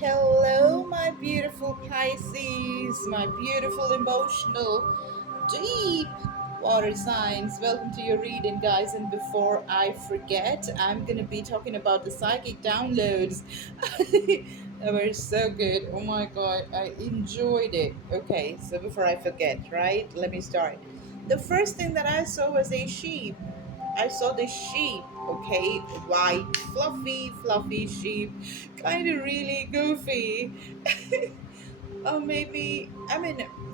Hello, my beautiful Pisces, my beautiful emotional, deep water signs. Welcome to your reading, guys. And before I forget, I'm going to be talking about the psychic downloads. They were so good. Oh my God, I enjoyed it. Okay, so before I forget, right? Let me start. The first thing that I saw was a sheep. I saw the sheep, okay, white, fluffy sheep, kind of really goofy. Or maybe,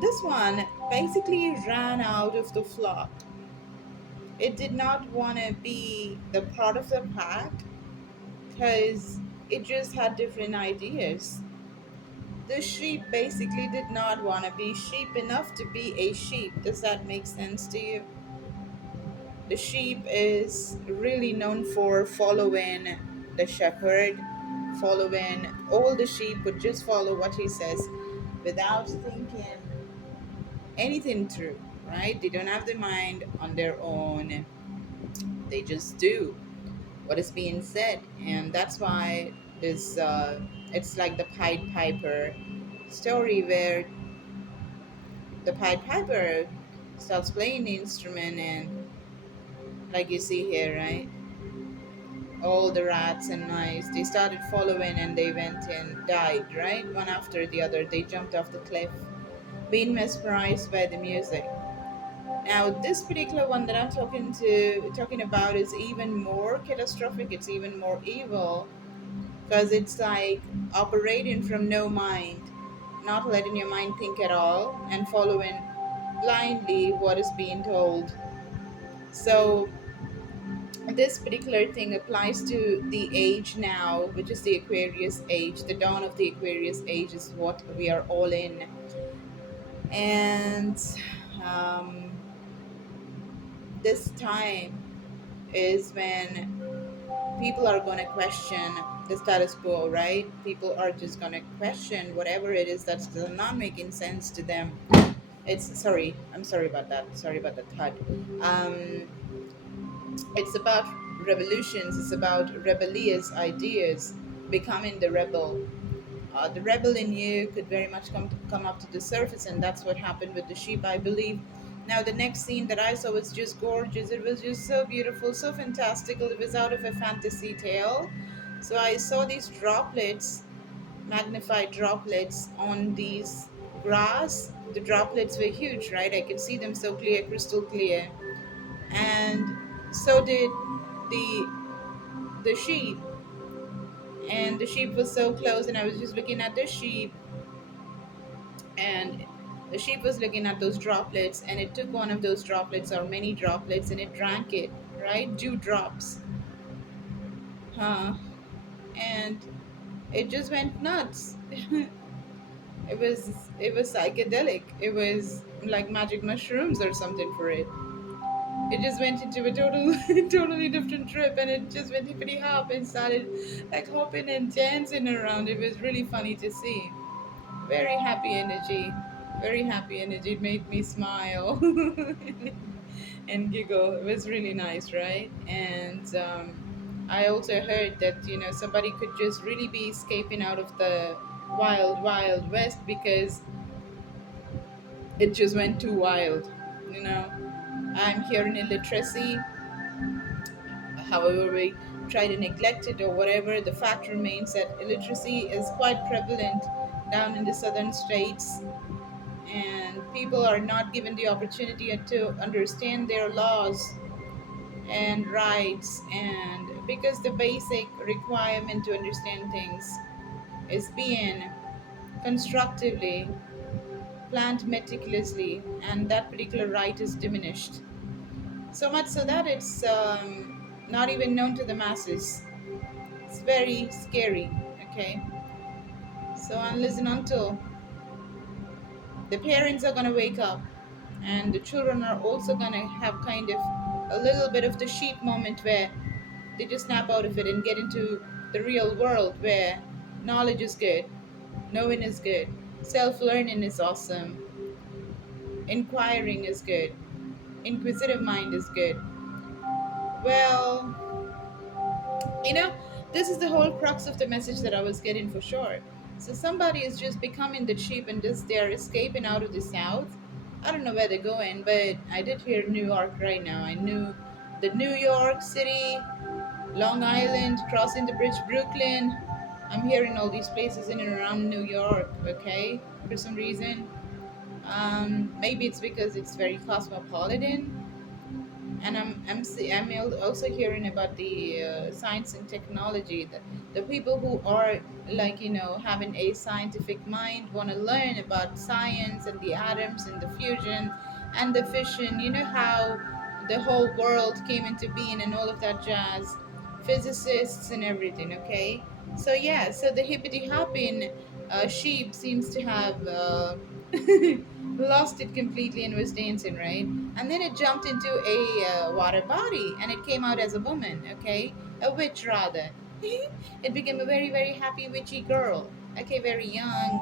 this one basically ran out of the flock. It did not want to be the part of the pack because it just had different ideas. The sheep basically did not want to be sheep enough to be a sheep. Does that make sense to you? The sheep is really known for following the shepherd, following all the sheep would just follow what he says without thinking anything through, right? They don't have the mind on their own, they just do what is being said. And that's why this it's like the Pied Piper story where the Pied Piper starts playing the instrument, and like you see here, right, all the rats and mice, they started following and they went and died, right, one after the other. They jumped off the cliff, being mesmerized by the music. Now this particular one that I'm talking about is even more catastrophic. It's even more evil because it's like operating from no mind, not letting your mind think at all and following blindly what is being told. So this particular thing applies to the age now, which is the Aquarius age. The dawn of the Aquarius age is what we are all in. And um, this time is when people are going to question the status quo, right? People are just going to question whatever it is that's not making sense to them. It's sorry, I'm sorry about that. Sorry about the cut. Um, it's about revolutions, it's about rebellious ideas, becoming the rebel. The rebel in you could very much come up to the surface, and that's what happened with the sheep, I believe. Now, the next scene that I saw was just gorgeous. It was just so beautiful, so fantastical. It was out of a fantasy tale. So I saw these droplets, magnified droplets on these grass. The droplets were huge, right? I could see them so clear, crystal clear. And so did the the sheep. And the sheep was so close, and I was just looking at the sheep, and the sheep was looking at those droplets, and it took one of those droplets or many droplets and it drank it, right? Dew drops, huh? And it just went nuts. It was psychedelic. It was like magic mushrooms or something for it. It just went into a totally different trip, and it just went hippity hop and started like hopping and dancing around. It was really funny to see. Very happy energy. Very happy energy. It made me smile and giggle. It was really nice, right? And I also heard that somebody could just really be escaping out of the wild west because it just went too wild. You know, I'm hearing illiteracy. However, we try to neglect it or whatever, the fact remains that illiteracy is quite prevalent down in the southern states, and people are not given the opportunity to understand their laws and rights. And because the basic requirement to understand things is being constructively planned meticulously, and that particular right is diminished so much so that it's not even known to the masses. It's very scary. Okay, so unless and until the parents are going to wake up, and the children are also going to have kind of a little bit of the sheep moment where they just snap out of it and get into the real world where knowledge is good, knowing is good, self-learning is awesome, inquiring is good, inquisitive mind is good. Well, you know, this is the whole crux of the message that I was getting for sure. So somebody is just becoming the sheep and just they're escaping out of the south. I don't know where they're going, but I did hear New York right now. I knew the New York City, Long Island, crossing the bridge, Brooklyn. I'm hearing all these places in and around New York, okay, for some reason. Maybe it's because it's very cosmopolitan, and I'm also hearing about the science and technology. The people who are like having a scientific mind want to learn about science and the atoms and the fusion and the fission. You know how the whole world came into being and all of that jazz. Physicists and everything. Okay, so yeah, so the hippity hopping sheep seems to have lost it completely and was dancing, right? And then it jumped into a water body and it came out as a woman, okay? A witch, rather. It became a very, very happy witchy girl, okay? Very young,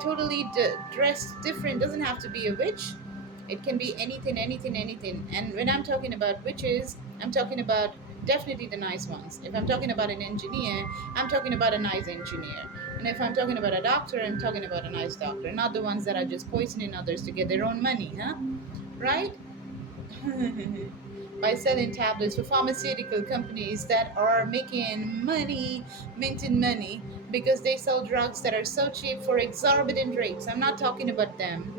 totally dressed different. Doesn't have to be a witch. It can be anything, anything, anything. And when I'm talking about witches, I'm talking about definitely the nice ones. If I'm talking about an engineer, I'm talking about a nice engineer. And if I'm talking about a doctor, I'm talking about a nice doctor, not the ones that are just poisoning others to get their own money, huh? Right? By selling tablets for pharmaceutical companies that are making money, minting money, because they sell drugs that are so cheap for exorbitant rates. I'm not talking about them.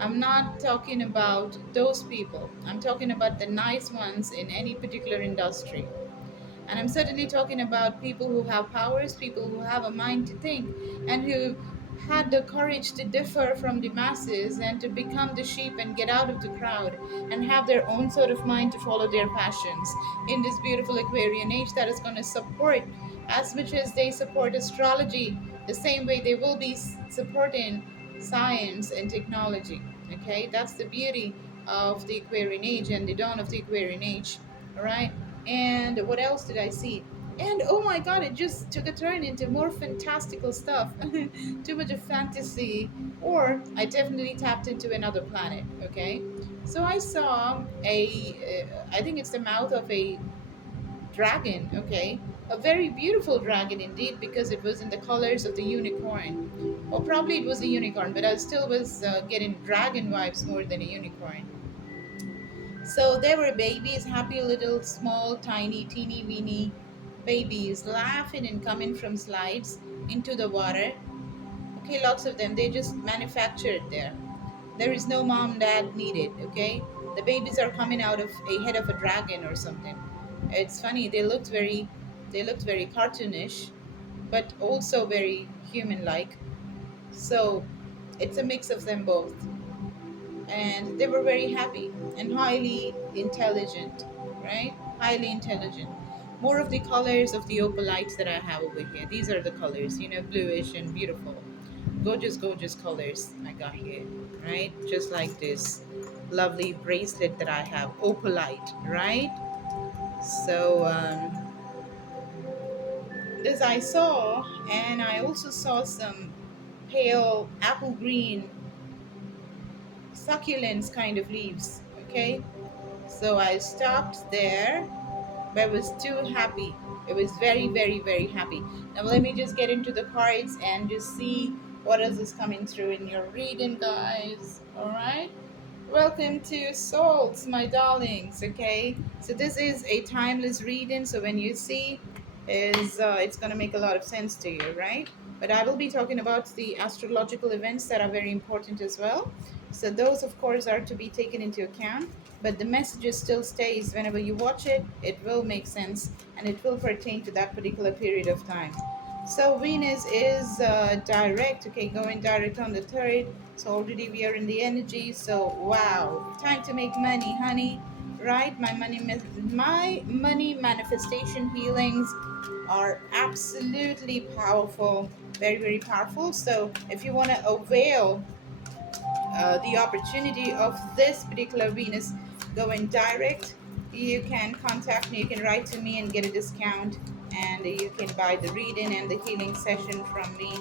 I'm not talking about those people. I'm talking about the nice ones in any particular industry. And I'm certainly talking about people who have powers, people who have a mind to think, and who had the courage to differ from the masses and to become the sheep and get out of the crowd and have their own sort of mind to follow their passions in this beautiful Aquarian age that is going to support, as much as they support astrology, the same way they will be supporting science and technology. Okay, that's the beauty of the Aquarian age and the dawn of the Aquarian age. All right. And what else did I see? And oh my god, it just took a turn into more fantastical stuff. Too much of fantasy. Or I definitely tapped into another planet, okay? So I saw I think it's the mouth of a dragon, okay? A very beautiful dragon indeed, because it was in the colors of the unicorn. Or probably it was a unicorn, but I still was getting dragon vibes more than a unicorn. So there were babies, happy little small, tiny, teeny weeny babies, laughing and coming from slides into the water. Okay, lots of them. They just manufactured there. There is no mom, dad needed. Okay, the babies are coming out of a head of a dragon or something. It's funny. They looked very cartoonish, but also very human-like. So it's a mix of them both, and they were very happy and highly intelligent, right? Highly intelligent. More of the colors of the opalites that I have over here. These are the colors, bluish and beautiful. Gorgeous, gorgeous colors I got here, right? Just like this lovely bracelet that I have, opalite, right? So, this I saw, and I also saw some pale apple green succulents kind of leaves, okay? So I stopped there, but I was too happy. It was very, very, very happy. Now let me just get into the cards and just see what else is coming through in your reading, guys. All right. Welcome to Souls, my darlings. Okay, so this is a timeless reading. So when you see, is it's gonna make a lot of sense to you, right? But I will be talking about the astrological events that are very important as well. So those, of course, are to be taken into account. But the messages still stays. Whenever you watch it, it will make sense and it will pertain to that particular period of time. So Venus is direct, okay, going direct on the third. So already we are in the energy. So wow, time to make money, honey. Right? My money manifestation healings are absolutely powerful, very very powerful. So if you want to avail the opportunity of this particular Venus going direct, you can contact me, you can write to me and get a discount, and you can buy the reading and the healing session from me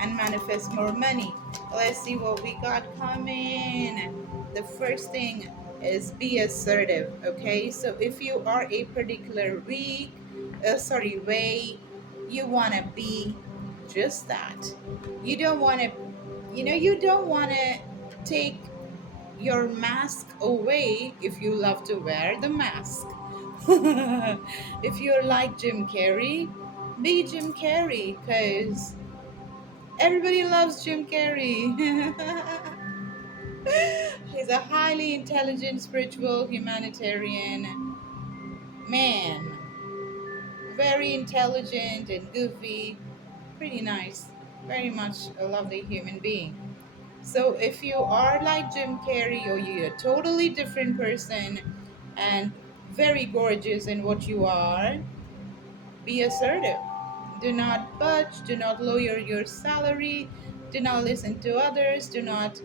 and manifest more money. Let's see what we got coming. The first thing is be assertive, okay? So if you are a particular way you want to be, just that. You don't want to, you don't want to take your mask away if you love to wear the mask. If you're like Jim Carrey, be Jim Carrey, because everybody loves Jim Carrey. He's a highly intelligent, spiritual, humanitarian man. Very intelligent and goofy. Pretty nice. Very much a lovely human being. So if you are like Jim Carrey or you're a totally different person and very gorgeous in what you are, be assertive. Do not budge, do not lower your salary, do not listen to others, do not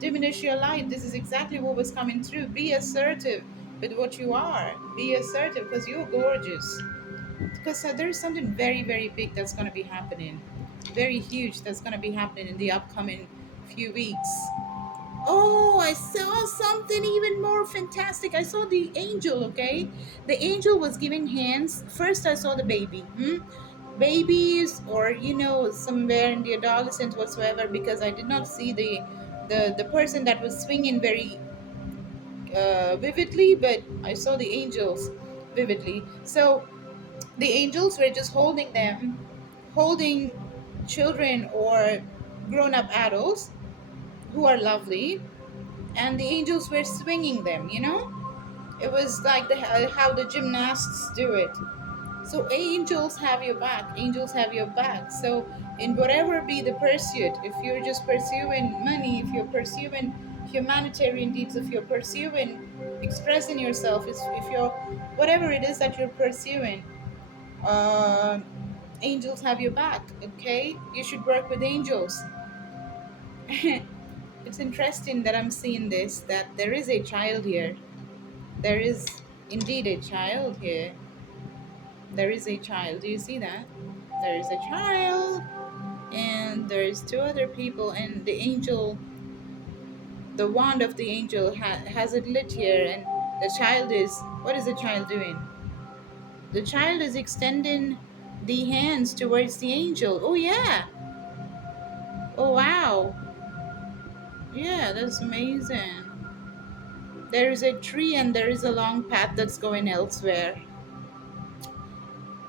diminish your light. This is exactly what was coming through. Be assertive with what you are. Be assertive because you're gorgeous. Because there's something very, very big that's going to be happening. Very huge that's going to be happening in the upcoming few weeks. Oh, I saw something even more fantastic. I saw the angel, okay? The angel was giving hands. First, I saw the baby. Babies, or, somewhere in the adolescent whatsoever, because I did not see the person that was swinging very vividly, but I saw the angels vividly. So the angels were just holding them, holding children or grown up adults who are lovely, and the angels were swinging them. It was like how the gymnasts do it. So angels have your back. Angels have your back. So in whatever be the pursuit, if you're just pursuing money, if you're pursuing humanitarian deeds, if you're pursuing expressing yourself, if you're whatever it is that you're pursuing, uh, angels have your back. Okay, you should work with angels. It's interesting that I'm seeing this, that there is a child here. There is indeed a child here. There is a child. Do you see that? There is a child, and there's two other people, and the angel, the wand of the angel, has it lit here, and the child is. What is the child doing? The child is extending the hands towards the angel. Oh, yeah. Oh, wow. Yeah, that's amazing. There is a tree, and there is a long path that's going elsewhere.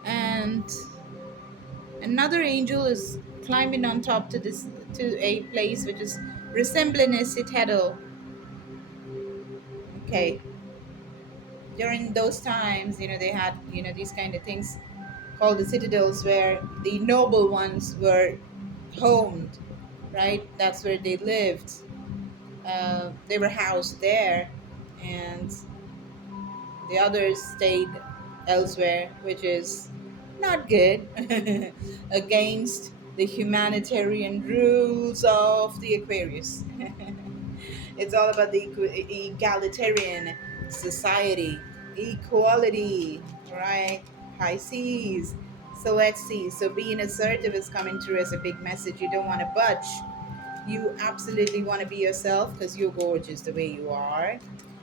And another angel is climbing on top to a place which is resembling a citadel. Okay. During those times, they had, these kind of things called the citadels where the noble ones were homed, right? That's where they lived. They were housed there, and the others stayed elsewhere, which is not good, against the humanitarian rules of the Aquarius. It's all about the egalitarian society, equality, right? Pisces. So let's see. So being assertive is coming through as a big message. You don't want to budge. You absolutely want to be yourself because you're gorgeous the way you are,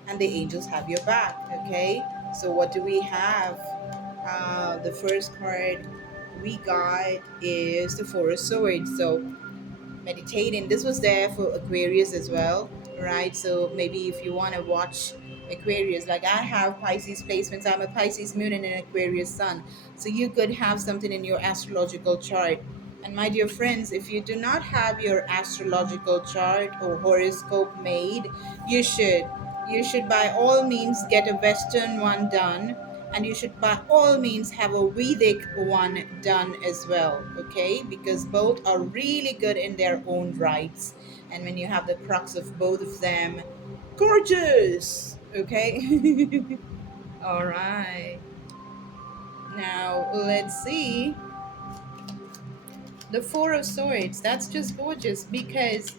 and the angels have your back. Okay, so what do we have? The first card we got is the Four of Swords. So meditating. This was there for Aquarius as well, right? So maybe if you want to watch Aquarius, like I have Pisces placements, I'm a Pisces moon and an Aquarius sun. So you could have something in your astrological chart. And my dear friends, if you do not have your astrological chart or horoscope made, you should. You should by all means get a Western one done, and you should by all means have a Vedic one done as well, okay? Because both are really good in their own rights. And when you have the crux of both of them, gorgeous, okay? All right. Now, let's see. The Four of Swords, that's just gorgeous because,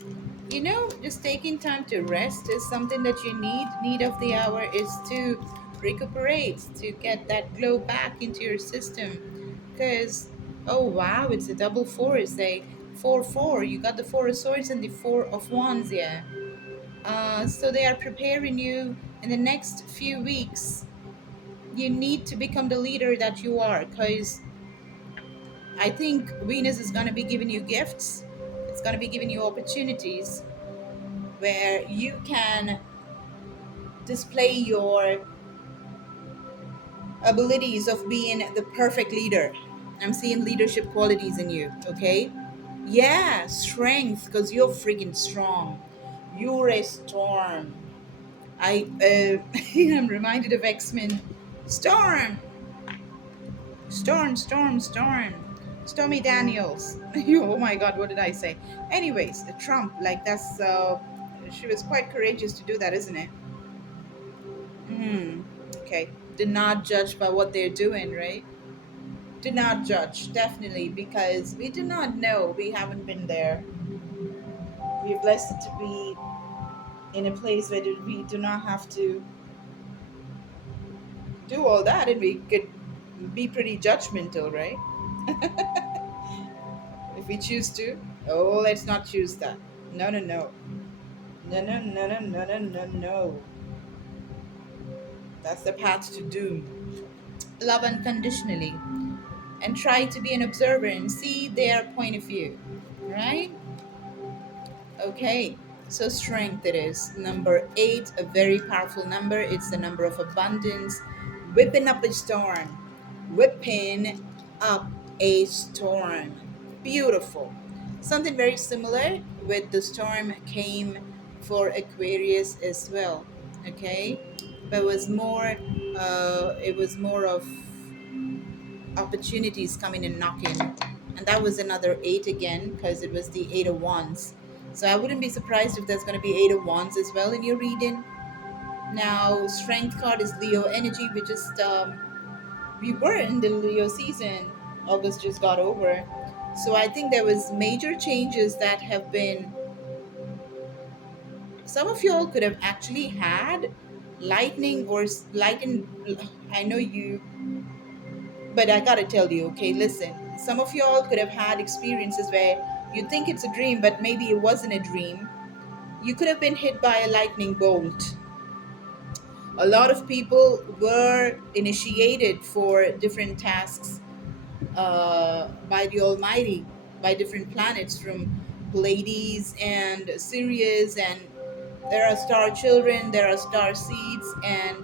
just taking time to rest is something that you need. Need of the hour is to recuperate, to get that glow back into your system. Because, oh wow, it's a double four. It's a 4-4. You got the Four of Swords and the Four of Wands, yeah. So they are preparing you in the next few weeks. You need to become the leader that you are, because I think Venus is going to be giving you gifts. It's going to be giving you opportunities where you can display your abilities of being the perfect leader. I'm seeing leadership qualities in you, okay? Yeah, strength, because you're freaking strong. You're a storm. I'm reminded of X-Men. Storm, storm. Stormy Daniels. Oh my God, what did I say? Anyways, Trump, like that's she was quite courageous to do that, isn't it? Mm, okay. Do not judge by what they're doing, right? Do not judge, definitely, because we do not know. We haven't been there. We're blessed to be in a place where we do not have to do all that, and we could be pretty judgmental, right? If we choose to. Oh, let's not choose that. No, no, no. No, no, no, no, no, no, no, no. That's the path to doom. Love unconditionally and try to be an observer and see their point of view, right? Okay, so strength it is. Number eight, a very powerful number. It's the number of abundance. Whipping up a storm. Whipping up a storm. Beautiful. Something very similar with the storm came for Aquarius as well. Okay, but it was more of opportunities coming and knocking. And that was another eight again because it was the eight of wands. So I wouldn't be surprised if there's going to be eight of wands as well in your reading. Now, strength card is Leo energy. We were in the Leo season. August just got over. So I think there was major changes that have been. Some of y'all could have actually had lightning or lightning. I know you. But I gotta tell you, okay, listen, some of y'all could have had experiences where you think it's a dream, but maybe it wasn't a dream. You could have been hit by a lightning bolt. A lot of people were initiated for different tasks by the Almighty, by different planets from Pleiades and Sirius, and there are star children, there are star seeds, and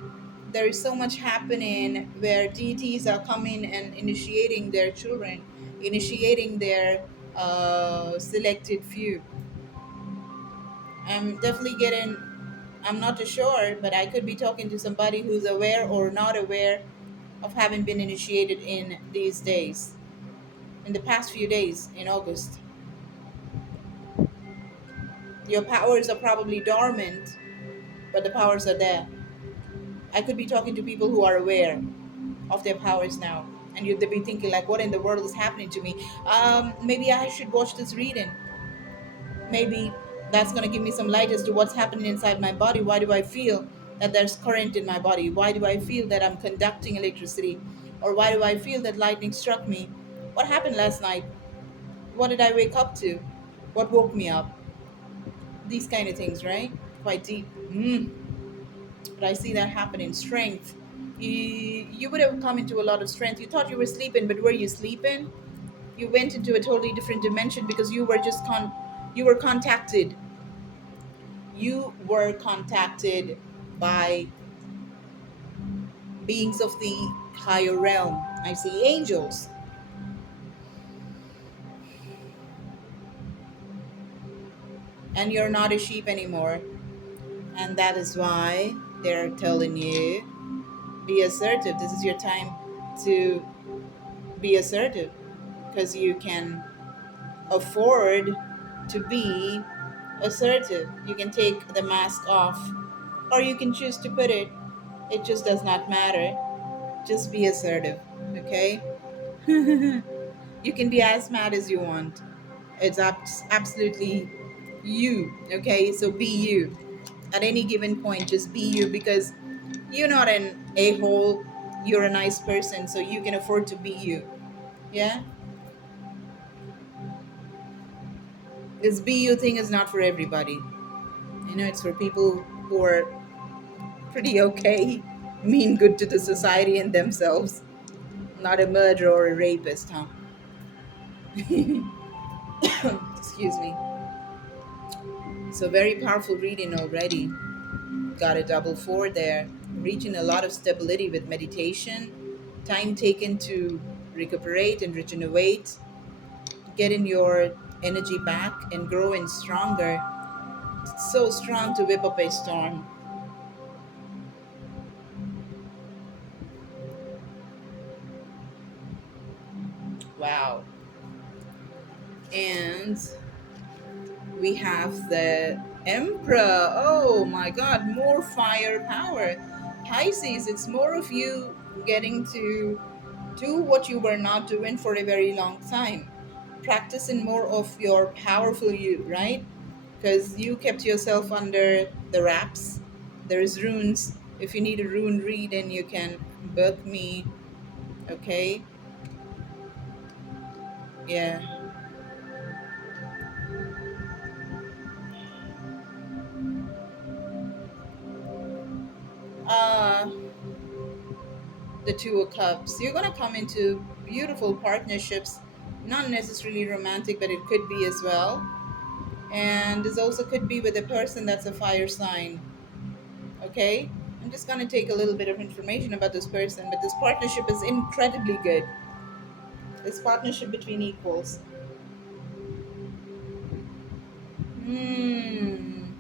there is so much happening where deities are coming and initiating their children, initiating their selected few. I'm definitely getting, I'm not too sure, but I could be talking to somebody who's aware or not aware of having been initiated in these days, in the past few days in August. Your powers are probably dormant, but the powers are there. I could be talking to people who are aware of their powers now, and you'd be thinking like, "What in the world is happening to me?" Maybe I should watch this reading. Maybe that's gonna give me some light as to what's happening inside my body. Why do I feel that there's current in my body? Why do I feel that I'm conducting electricity? Or why do I feel that lightning struck me? What happened last night? What did I wake up to? What woke me up? These kind of things, right? Quite deep. But I see that happening. Strength. You would have come into a lot of strength. You thought you were sleeping, but were you sleeping? You went into a totally different dimension because you were contacted. You were contacted by beings of the higher realm. I see angels. And you're not a sheep anymore. And that is why they're telling you be assertive. This is your time to be assertive because you can afford to be assertive. You can take the mask off or you can choose to put it. It just does not matter. Just be assertive, okay? You can be as mad as you want. It's absolutely you, okay? So be you. At any given point, just be you because you're not an a hole. You're a nice person, so you can afford to be you. Yeah? This be you thing is not for everybody. You know, it's for people who are pretty okay, mean good to the society and themselves. Not a murderer or a rapist, huh? Excuse me. So, very powerful reading already. Got a double four there. Reaching a lot of stability with meditation, time taken to recuperate and regenerate, getting your energy back and growing stronger. It's so strong to whip up a storm. Wow. And we have the Emperor. Oh my God, more firepower. Pisces, it's more of you getting to do what you were not doing for a very long time. Practicing more of your powerful you, right? Because you kept yourself under the wraps. There's runes. If you need a rune reading, you can book me. Okay? Yeah. Uh, the Two of Cups. You're going to come into beautiful partnerships, not necessarily romantic, but it could be as well. And this also could be with a person that's a fire sign. Okay? I'm just going to take a little bit of information about this person, but this partnership is incredibly good. This partnership between equals. Hmm.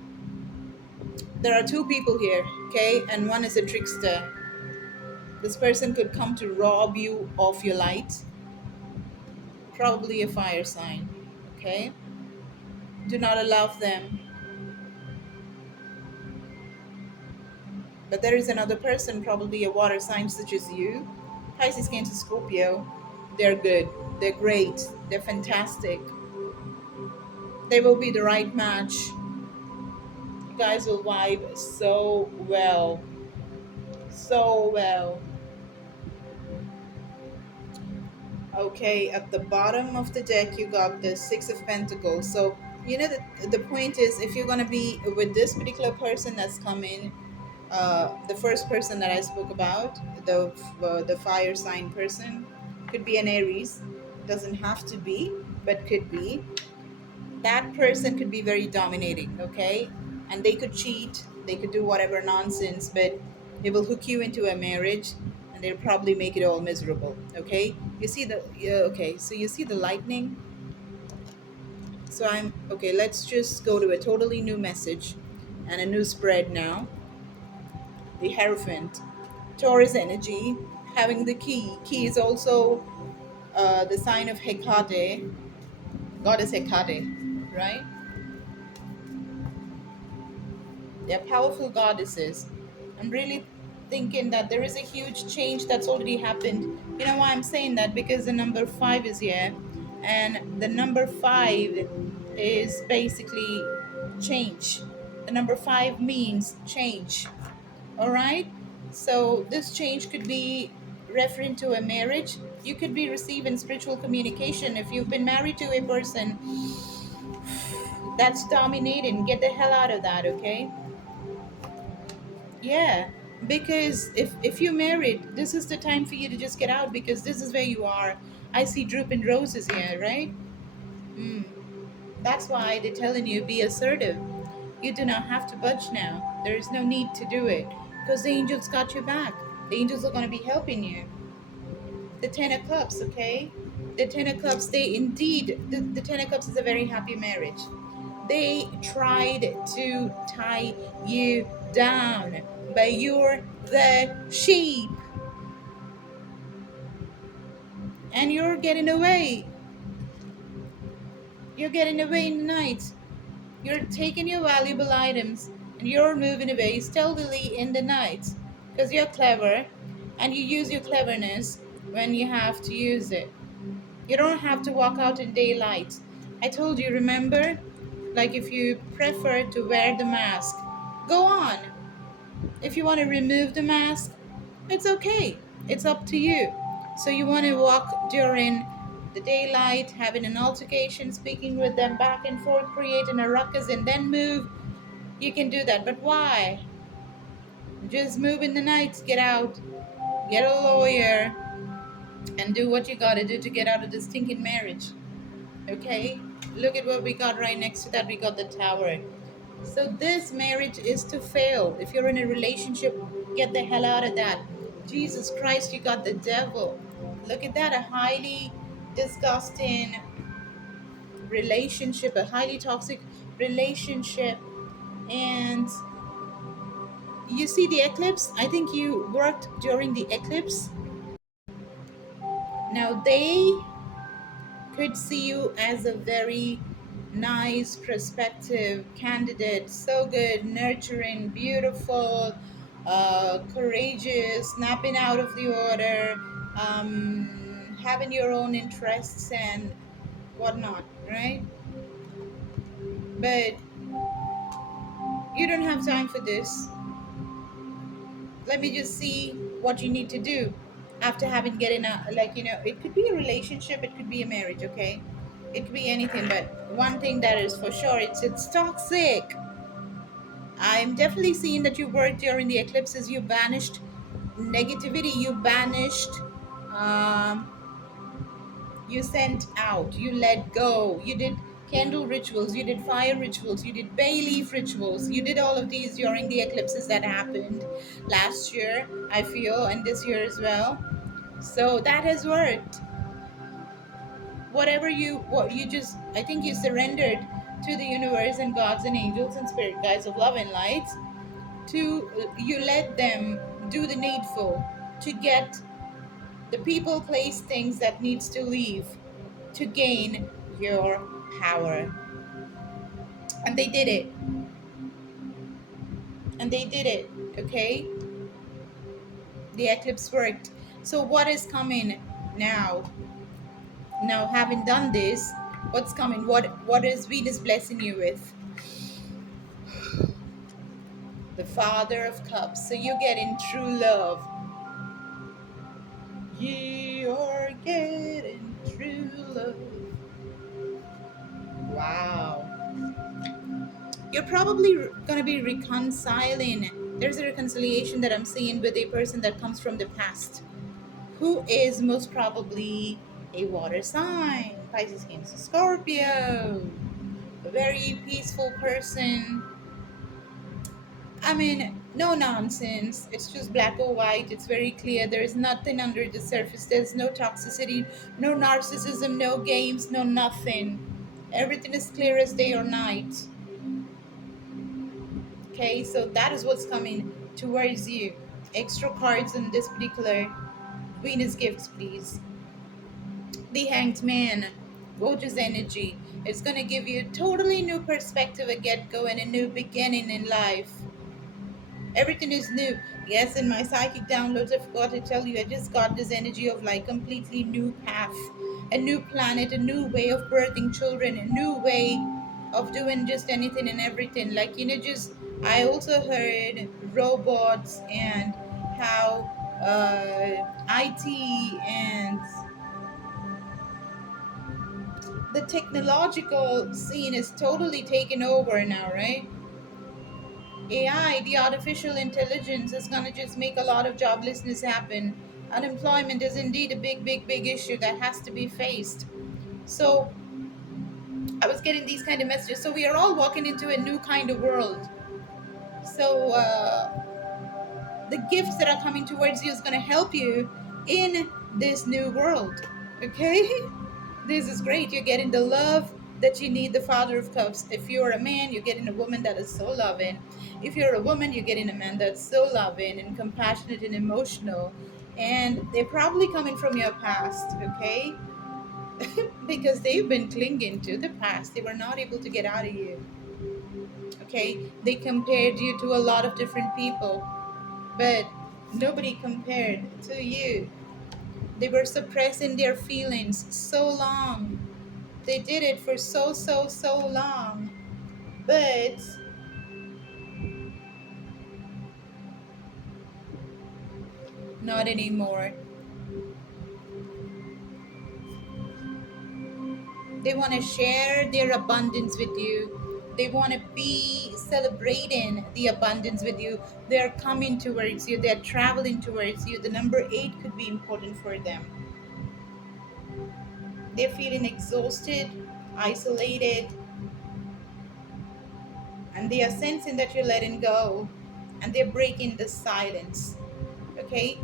There are two people here, okay? And one is a trickster. This person could come to rob you of your light, probably a fire sign, okay? Do not allow them. But there is another person, probably a water sign such as you. Pisces, Cancer, Scorpio. They're good. They're great. They're fantastic. They will be the right match. You guys will vibe so well. So well. Okay, at the bottom of the deck, you got the Six of Pentacles. So, the point is, if you're going to be with this particular person that's coming, the first person that I spoke about, the fire sign person, could be an Aries. Doesn't have to be, but could be. That person could be very dominating, okay? And they could cheat, they could do whatever nonsense, but they will hook you into a marriage and they'll probably make it all miserable, okay? You see the, yeah, okay, so you see the lightning? So I'm, okay, let's just go to a totally new message and a new spread now. The Hierophant. Taurus energy, having the key. Key is also the sign of Hecate, goddess Hecate, right? They're powerful goddesses. I'm really thinking that there is a huge change that's already happened. You know why I'm saying that? Because the number five is here, and the number five is basically change. The number five means change. All right? So this change could be referring to a marriage. You could be receiving spiritual communication. If you've been married to a person that's dominating, get the hell out of that, okay? Yeah, because if you're married, this is the time for you to just get out because this is where you are. I see drooping roses here, right? Mm. That's why they're telling you be assertive. You do not have to budge now. There is no need to do it because the angels got your back. The angels are going to be helping you. The Ten of Cups, okay? The Ten of Cups, they indeed, the Ten of Cups is a very happy marriage. They tried to tie you down, but you're the sheep and you're getting away. You're getting away in the night. You're taking your valuable items and you're moving away stealthily in the night because you're clever and you use your cleverness when you have to use it. You don't have to walk out in daylight. I told you, remember? Like if you prefer to wear the mask, go on. If you want to remove the mask, it's okay. It's up to you. So you want to walk during the daylight, having an altercation, speaking with them back and forth, creating a ruckus, and then move. You can do that. But why? Just move in the night, get out, get a lawyer, and do what you gotta do to get out of this stinking marriage. Okay, look at what we got right next to that. We got the Tower. So this marriage is to fail. If you're in a relationship, get the hell out of that. Jesus Christ, you got the devil. Look at that, a highly disgusting relationship, a highly toxic relationship. And you see the eclipse? I think you worked during the eclipse. Now they could see you as a very nice, prospective candidate. So good, nurturing, beautiful, courageous, snapping out of the order, having your own interests and whatnot, right? But you don't have time for this. Let me just see what you need to do after having getting a, like, it could be a relationship, it could be a marriage, okay, it could be anything, but one thing that is for sure, it's toxic. I'm definitely seeing that you worked during the eclipses. You banished negativity, you banished, um you sent out, you let go, you did candle rituals, you did fire rituals, you did bay leaf rituals, you did all of these during the eclipses that happened last year, I feel, and this year as well. So that has worked. Whatever what you just, I think you surrendered to the universe and gods and angels and spirit guides of love and light, to you let them do the needful to get the people, place, things that needs to leave to gain your power. And they did it. And they did it. Okay? The eclipse worked. So what is coming now? Now having done this, what's coming? What is Venus blessing you with? The Father of Cups. So you're getting true love. Ye are getting true love. Wow. You're probably going to be reconciling. There's a reconciliation that I'm seeing with a person that comes from the past, who is most probably a water sign, Pisces, Cancer, Scorpio, a very peaceful person. I mean, no nonsense. It's just black or white. It's very clear. There's nothing under the surface. There's no toxicity, no narcissism, no games, no nothing. Everything is clear as day or night. Okay, so that is what's coming towards you. Extra cards in this particular Venus gifts, please. The Hanged Man, gorgeous energy. It's going to give you a totally new perspective, a get go, and a new beginning in life. Everything is new. Yes, in my psychic downloads, I forgot to tell you, I just got this energy of like completely new path, a new planet, a new way of birthing children, a new way of doing just anything and everything. Like, just, I also heard robots and how IT and the technological scene is totally taken over now, right? AI, the artificial intelligence, is going to just make a lot of joblessness happen. Unemployment is indeed a big, big, big issue that has to be faced. So I was getting these kind of messages. So we are all walking into a new kind of world. So the gifts that are coming towards you is going to help you in this new world. Okay? This is great. You're getting the love that you need, the Father of Cups. If you're a man, you're getting a woman that is so loving. If you're a woman, you're getting a man that's so loving and compassionate and emotional. And they're probably coming from your past, okay? Because they've been clinging to the past. They were not able to get out of you, okay? They compared you to a lot of different people, but nobody compared to you. They were suppressing their feelings so long. They did it for so, so, so long. But not anymore. They want to share their abundance with you. They want to be celebrating the abundance with you. They're coming towards you. They're traveling towards you. The number 8 could be important for them. They're feeling exhausted, isolated, and they are sensing that you're letting go, and they're breaking the silence. Okay?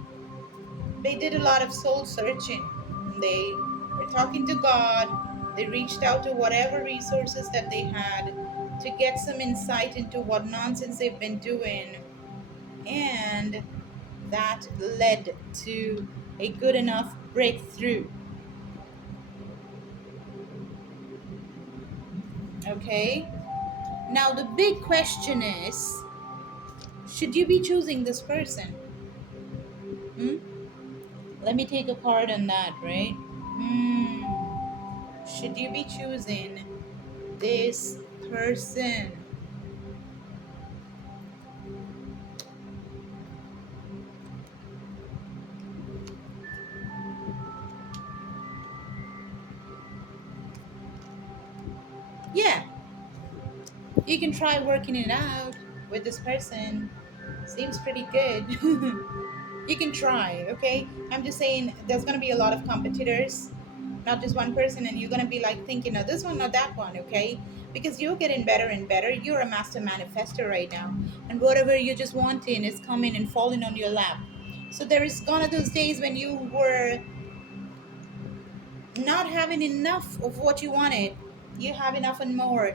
They did a lot of soul searching. They were talking to God. They reached out to whatever resources that they had to get some insight into what nonsense they've been doing. And that led to a good enough breakthrough. Okay? Now, the big question is, should you be choosing this person? Hmm? Let me take a card on that, right? Hmm. Should you be choosing this person? Yeah, you can try working it out with this person. Seems pretty good. You can try, okay? I'm just saying there's gonna be a lot of competitors, not just one person, and you're gonna be like thinking, no, this one, not that one, okay? Because you're getting better and better. You're a master manifester right now, and whatever you're just wanting is coming and falling on your lap. So there is gonna those days when you were not having enough of what you wanted. You have enough and more.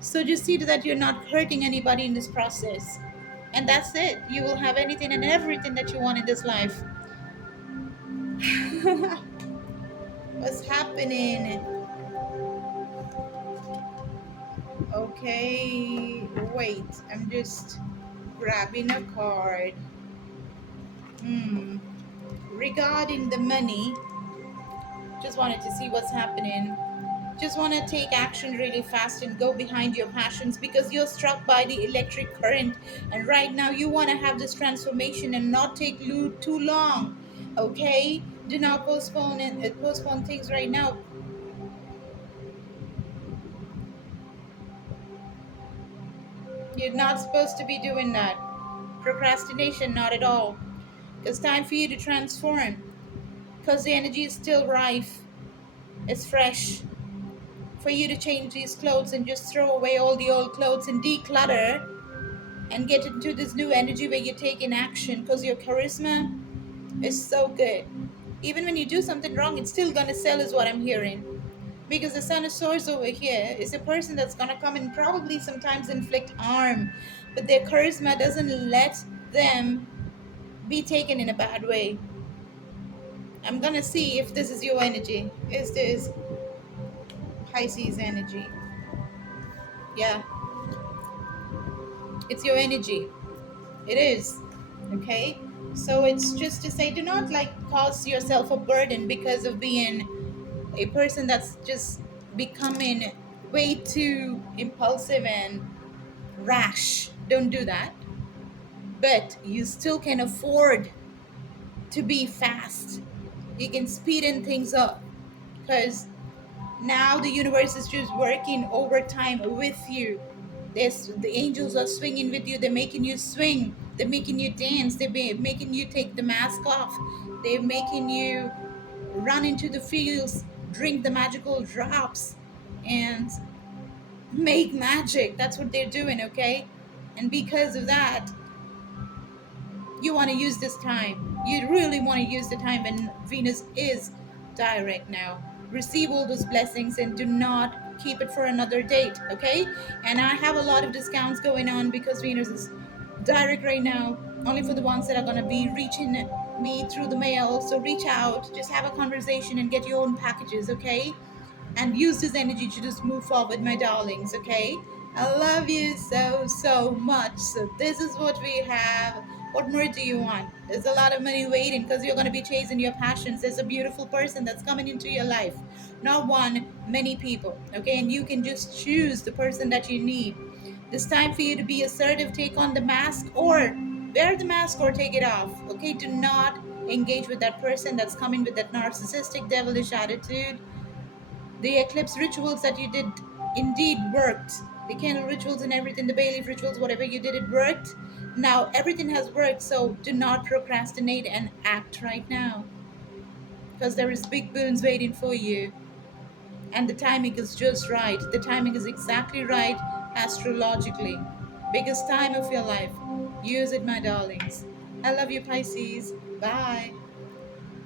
So just see to that you're not hurting anybody in this process. And that's it. You will have anything and everything that you want in this life. What's happening? Okay, wait. I'm just grabbing a card. Hmm. Regarding the money, just wanted to see what's happening. Just want to take action really fast and go behind your passions because you're struck by the electric current, and right now you want to have this transformation and not take too long. Okay, do not postpone it, postpone things right now. You're not supposed to be doing that. Procrastination, not at all. It's time for you to transform because the energy is still rife. It's fresh for you to change these clothes and just throw away all the old clothes and declutter and get into this new energy where you're taking action because your charisma is so good. Even when you do something wrong, it's still gonna sell, is what I'm hearing. Because the Son of Swords over here is a person that's gonna come and probably sometimes inflict harm, but their charisma doesn't let them be taken in a bad way. I'm gonna see if this is your energy. Is this Pisces energy? Yeah, it's your energy. It is. Okay? So it's just to say, do not like cause yourself a burden because of being a person that's just becoming way too impulsive and rash. Don't do that. But you still can afford to be fast. You can speed in things up because now the universe is just working overtime with you. The angels are swinging with you. They're making you swing. They're making you dance. Making you take the mask off. They're making you run into the fields, drink the magical drops, and make magic. That's what they're doing, okay? And because of that, you want to use this time. You really want to use the time when Venus is direct now. Receive all those blessings and do not keep it for another date, okay? And I have a lot of discounts going on because Venus is direct right now, only for the ones that are going to be reaching me through the mail. So reach out, just have a conversation and get your own packages, okay? And use this energy to just move forward, my darlings, okay? I love you so, so much. So, this is what we have. What more do you want? There's a lot of money waiting because you're going to be chasing your passions. There's a beautiful person that's coming into your life. Not one, many people, okay? And you can just choose the person that you need. This time for you to be assertive, take on the mask or wear the mask or take it off, okay? Do not engage with that person that's coming with that narcissistic, devilish attitude. The eclipse rituals that you did indeed worked. The candle rituals and everything, the bay leaf rituals, whatever you did, it worked. Now everything has worked, so do not procrastinate and act right now because there is big boons waiting for you. And the timing is just right. The timing is exactly right astrologically. Biggest time of your life. Use it, my darlings. I love you, Pisces. Bye.